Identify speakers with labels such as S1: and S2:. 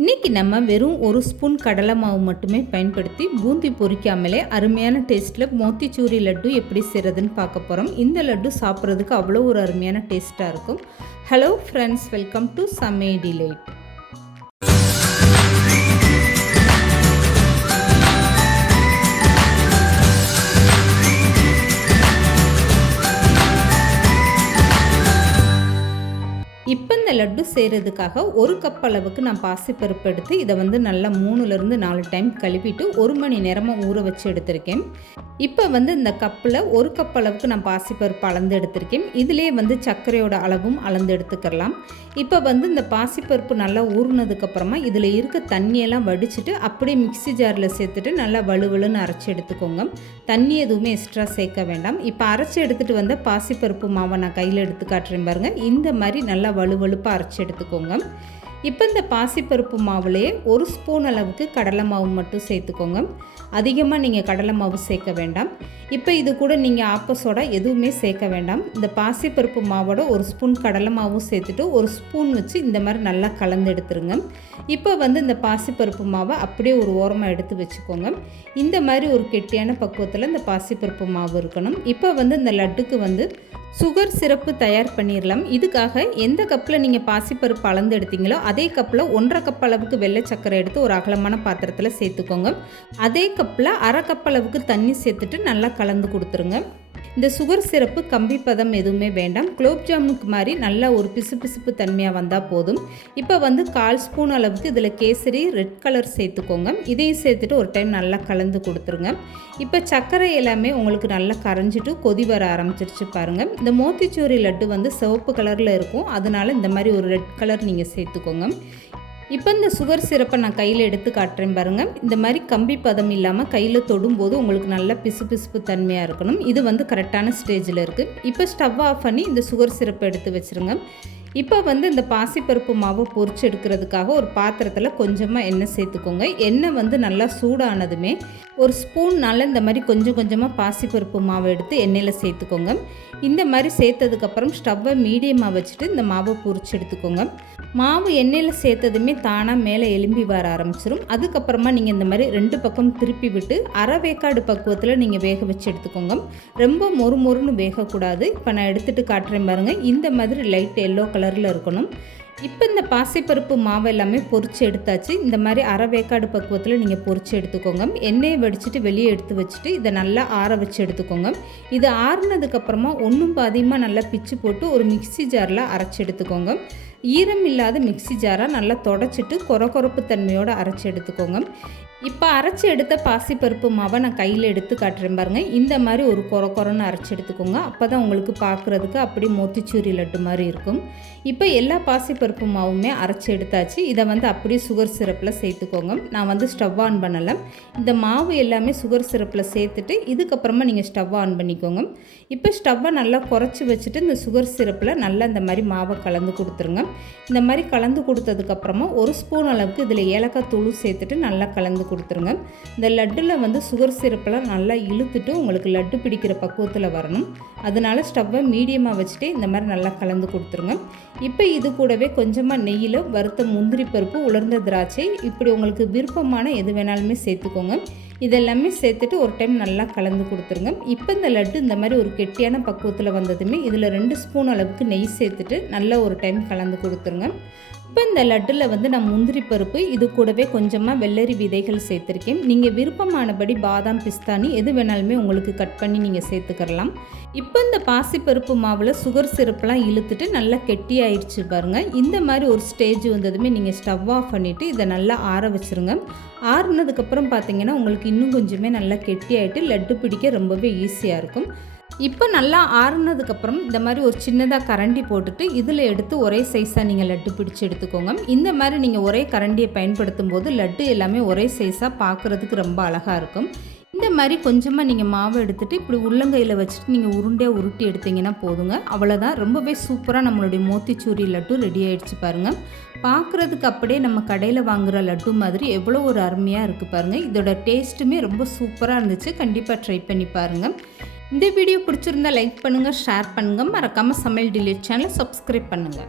S1: இன்றைக்கி நம்ம வெறும் ஒரு ஸ்பூன் கடலை மாவு மட்டுமே பயன்படுத்தி பூந்தி பொரிக்காமலே அருமையான டேஸ்ட்டில் மோத்திச்சூரி லட்டு எப்படி செய்கிறதுன்னு பார்க்க போகிறோம் இந்த லட்டு சாப்பிட்றதுக்கு அவ்வளோ ஒரு அருமையான டேஸ்ட்டாக இருக்கும். ஹலோ ஃப்ரெண்ட்ஸ் வெல்கம் டு சமே டிலேட் லட்டு செய்கிறதுக்காக ஒரு கப் அளவுக்கு நான் பாசிப்பருப்பு எடுத்து இதை வந்து நல்லா மூணுலேருந்து நாலு டைம் கழுவிட்டு ஒரு மணி நேரமாக ஊற வச்சு எடுத்திருக்கேன். இப்போ வந்து இந்த கப்பில் ஒரு கப் அளவுக்கு நான் பாசிப்பருப்பு அளந்து எடுத்திருக்கேன். இதுலேயே வந்து சர்க்கரையோட அளவும் அளந்து எடுத்துக்கலாம் இப்போ வந்து இந்த பாசிப்பருப்பு நல்லா ஊறினதுக்கப்புறமா இதில் இருக்க தண்ணியெல்லாம் வடிச்சிட்டு அப்படியே மிக்சி ஜாரில் சேர்த்துட்டு நல்லா வலுவலுன்னு அரைச்சி எடுத்துக்கோங்க. தண்ணி எதுவுமே எக்ஸ்ட்ரா சேர்க்க வேண்டாம். இப்போ அரைச்சி எடுத்துகிட்டு வந்த பாசிப்பருப்பு மாவை நான் கையில் எடுத்து காட்டுறேன் பாருங்கள் இந்த மாதிரி நல்லா வலுவலுப்பாக அரைச்சி எடுத்துக்கோங்க இப்போ இந்த பாசிப்பருப்பு மாவுலேயே ஒரு ஸ்பூன் அளவுக்கு கடலை மாவு மட்டும் சேர்த்துக்கோங்க. அதிகமாக நீங்கள் கடலை மாவு சேர்க்க வேண்டாம். இப்போ இது கூட நீங்கள் ஆப்பசோட எதுவுமே சேர்க்க வேண்டாம். இந்த பாசிப்பருப்பு மாவோட ஒரு ஸ்பூன் கடலை மாவும் சேர்த்துட்டு ஒரு ஸ்பூன் வச்சு இந்த மாதிரி நல்லா கலந்து எடுத்துருங்க. இப்போ வந்து இந்த பாசிப்பருப்பு மாவை அப்படியே ஒரு ஓரமாக எடுத்து வச்சுக்கோங்க. இந்த மாதிரி ஒரு கெட்டியான பக்குவத்தில் இந்த பாசிப்பருப்பு மாவு இருக்கணும். இப்போ வந்து இந்த லட்டுக்கு வந்து சுகர் சிரப்பு தயார் பண்ணிடலாம் இதுக்காக எந்த கப்பில் நீங்கள் பாசிப்பருப்பு அளந்து எடுத்தீங்களோ அதே கப்பில் ஒன்றரை கப் அளவுக்கு வெள்ளை சர்க்கரை எடுத்து ஒரு அகலமான பாத்திரத்தில் சேர்த்துக்கோங்க. அதே கப்பில் அரை கப் அளவுக்கு தண்ணி சேர்த்துட்டு நல்லா கலந்து கொடுத்துருங்க. இந்த சுகர் சிறப்பு கம்பி பதம் எதுவுமே வேண்டாம். குலோப் ஜாமுனுக்கு மாதிரி நல்லா ஒரு பிசு பிசுப்பு தன்மையாக வந்தால் போதும். இப்போ வந்து கால் ஸ்பூன் அளவுக்கு இதில் கேசரி ரெட் கலர் சேர்த்துக்கோங்க. இதையும் சேர்த்துட்டு ஒரு டைம் நல்லா கலந்து கொடுத்துருங்க. இப்போ சர்க்கரை எல்லாமே உங்களுக்கு நல்லா கரைஞ்சிட்டு கொதி வர ஆரம்பிச்சிருச்சு பாருங்கள் இந்த மோத்திச்சூரி லட்டு வந்து சிவப்பு கலரில் இருக்கும். அதனால் இந்த மாதிரி ஒரு ரெட் கலர் நீங்கள் சேர்த்துக்கோங்க. இப்போ இந்த சுகர் சிரப்பை நான் கையில் எடுத்து காட்டுறேன் பாருங்கள் இந்த மாதிரி கம்பி பதம் இல்லாமல் கையில் தொடும்போது உங்களுக்கு நல்ல பிசு பிசுப்பு தன்மையாக இருக்கணும். இது வந்து கரெக்டான ஸ்டேஜில் இருக்குது இப்போ ஸ்டவ் ஆஃப் பண்ணி இந்த சுகர் சிரப்பை எடுத்து வச்சுருங்க. இப்போ வந்து இந்த பாசிப்பருப்பு மாவு பொறிச்சு எடுக்கிறதுக்காக ஒரு பாத்திரத்தில் கொஞ்சமாக எண்ணெய் சேர்த்துக்கோங்க. எண்ணெய் வந்து நல்லா சூடானதுமே ஒரு ஸ்பூன்னால் இந்த மாதிரி கொஞ்சம் கொஞ்சமாக பாசிப்பருப்பு மாவை எடுத்து எண்ணெயில் சேர்த்துக்கோங்க. இந்த மாதிரி சேர்த்ததுக்கப்புறம் ஸ்டவ்வை மீடியமாக வச்சுட்டு இந்த மாவை பொறிச்சு எடுத்துக்கோங்க மாவு எண்ணெயில் சேர்த்ததுமே தானாக மேலே எலும்பி வர ஆரம்பிச்சிடும் அதுக்கப்புறமா நீங்கள் இந்த மாதிரி ரெண்டு பக்கம் திருப்பி விட்டு அரை வேக்காடு பக்குவத்தில் நீங்கள் வேக வச்சு எடுத்துக்கோங்க. ரொம்ப மொறு மொறுன்னு வேகக்கூடாது. இப்போ நான் எடுத்துகிட்டு காட்டுறேன் பாருங்கள் இந்த மாதிரி லைட் எல்லோ கலர் கலரில் இருக்கணும். இப்போ இந்த பாசிப்பருப்பு மாவு எல்லாமே பொரிச்சு எடுத்தாச்சு. இந்த மாதிரி அரை வேக்காடு பக்குவத்தில் நீங்கள் பொறிச்சு எடுத்துக்கோங்க. எண்ணெயை வடிச்சிட்டு வெளியே எடுத்து வச்சுட்டு இதை நல்லா ஆற வச்சு எடுத்துக்கோங்க. இது ஆறுனதுக்கப்புறமா ஒன்றும் பாதியமாக நல்லா பிச்சு போட்டு ஒரு மிக்சி ஜாரில் அரைச்சி எடுத்துக்கோங்க. ஈரம் இல்லாத மிக்சி ஜாராக நல்லா தொடச்சிட்டு கொர கொரப்பு தன்மையோடு அரைச்சி எடுத்துக்கோங்க. இப்போ அரைச்சி எடுத்த பாசிப்பருப்பு மாவை நான் கையில் எடுத்து காட்டுறேன் பாருங்கள் இந்த மாதிரி ஒரு கொர கொரன்னு அரைச்சி எடுத்துக்கோங்க. அப்போ தான் உங்களுக்கு பார்க்குறதுக்கு அப்படி மோத்திச்சூரி லட்டு மாதிரி இருக்கும். இப்போ எல்லா பாசிப்பருப்பு மாவுமே அரைச்சி எடுத்தாச்சு. இதை வந்து அப்படியே சுகர் சிரப்பில் சேர்த்துக்கோங்க. நான் வந்து ஸ்டவ் ஆன் பண்ணலை. இந்த மாவு எல்லாமே சுகர் சிரப்பில் சேர்த்துட்டு இதுக்கப்புறமா நீங்கள் ஸ்டவ் ஆன் பண்ணிக்கோங்க. இப்போ ஸ்டவ்வை நல்லா குறைச்சி வச்சுட்டு இந்த சுகர் சிரப்பில் நல்லா இந்த மாதிரி மாவை கலந்து கொடுத்துருங்க. இந்த மாதிரி கலந்து கொடுத்ததுக்கப்புறமா ஒரு ஸ்பூன் அளவுக்கு இதில் ஏலக்காய் தூள் சேர்த்துட்டு நல்லா கலந்து கொடுத்துருங்க. இந்த லட்டில் வந்து சுகர் சிரப்பெல்லாம் நல்லா இழுத்துட்டு உங்களுக்கு லட்டு பிடிக்கிற பக்குவத்தில் வரணும். அதனால் ஸ்டவ்வை மீடியமாக வச்சுட்டு இந்த மாதிரி நல்லா கலந்து கொடுத்துருங்க. இப்போ இது கூடவே கொஞ்சமாக நெய்யில் வறுத்த முந்திரி பருப்பு உலர்ந்த திராட்சை இப்படி உங்களுக்கு விருப்பமான எது வேணாலுமே சேர்த்துக்கோங்க. இதெல்லாமே சேர்த்துட்டு ஒரு டைம் நல்லா கலந்து கொடுத்துருங்க. இப்போ இந்த லட்டு இந்த மாதிரி ஒரு கெட்டியான பக்குவத்தில் வந்ததுமே இதில் ரெண்டு ஸ்பூன் அளவுக்கு நெய் சேர்த்துட்டு நல்லா ஒரு டைம் கலந்து கொடுத்துருங்க. இப்போ இந்த லட்டில் வந்து நான் முந்திரி பருப்பு இது கூடவே கொஞ்சமாக வெள்ளரி விதைகள் சேர்த்துருக்கேன். நீங்கள் விருப்பமானபடி பாதாம் பிஸ்தானி எது வேணாலுமே உங்களுக்கு கட் பண்ணி நீங்கள் சேர்த்துக்கலாம். இப்போ இந்த பாசிப்பருப்பு மாவில் சுகர் சிரப்லாம் இழுத்துட்டு நல்லா கெட்டி ஆயிடுச்சு பாருங்கள் இந்த மாதிரி ஒரு ஸ்டேஜ் வந்ததுமே நீங்கள் ஸ்டவ் ஆஃப் பண்ணிவிட்டு இதை நல்லா ஆற வச்சுருங்க. ஆறுனதுக்கப்புறம் பார்த்தீங்கன்னா உங்களுக்கு இன்னும் கொஞ்சமே நல்லா கெட்டி ஆகிட்டு லட்டு பிடிக்க ரொம்பவே ஈஸியாக இருக்கும். இப்போ நல்லா ஆறுனதுக்கப்புறம் இந்த மாதிரி ஒரு சின்னதாக கரண்டி போட்டுட்டு இதில் எடுத்து ஒரே சைஸாக நீங்கள் லட்டு பிடிச்சி எடுத்துக்கோங்க. இந்த மாதிரி நீங்கள் ஒரே கரண்டியை பயன்படுத்தும் போது லட்டு எல்லாமே ஒரே சைஸாக பார்க்குறதுக்கு ரொம்ப அழகாக இருக்கும். இந்த மாதிரி கொஞ்சமாக நீங்கள் மாவு எடுத்துகிட்டு இப்படி உள்ளங்கையில் வச்சுட்டு நீங்கள் உருண்டையாக உருட்டி எடுத்தீங்கன்னா போதுங்க. அவ்வளோதான் ரொம்பவே சூப்பராக நம்மளுடைய மோத்திச்சூரி லட்டு ரெடி ஆகிடுச்சு பாருங்கள் பார்க்குறதுக்கு அப்படியே நம்ம கடையில் வாங்குகிற லட்டு மாதிரி எவ்வளோ ஒரு அருமையாக இருக்குது பாருங்கள் இதோட டேஸ்ட்டுமே ரொம்ப சூப்பராக இருந்துச்சு. கண்டிப்பாக ட்ரை பண்ணி பாருங்கள் இந்த வீடியோ பிடிச்சிருந்தா லைக் பண்ணுங்கள் ஷேர் பண்ணுங்கள் மறக்காமல் சமையல் டிலேட் சேனலை சப்ஸ்கிரைப் பண்ணுங்கள்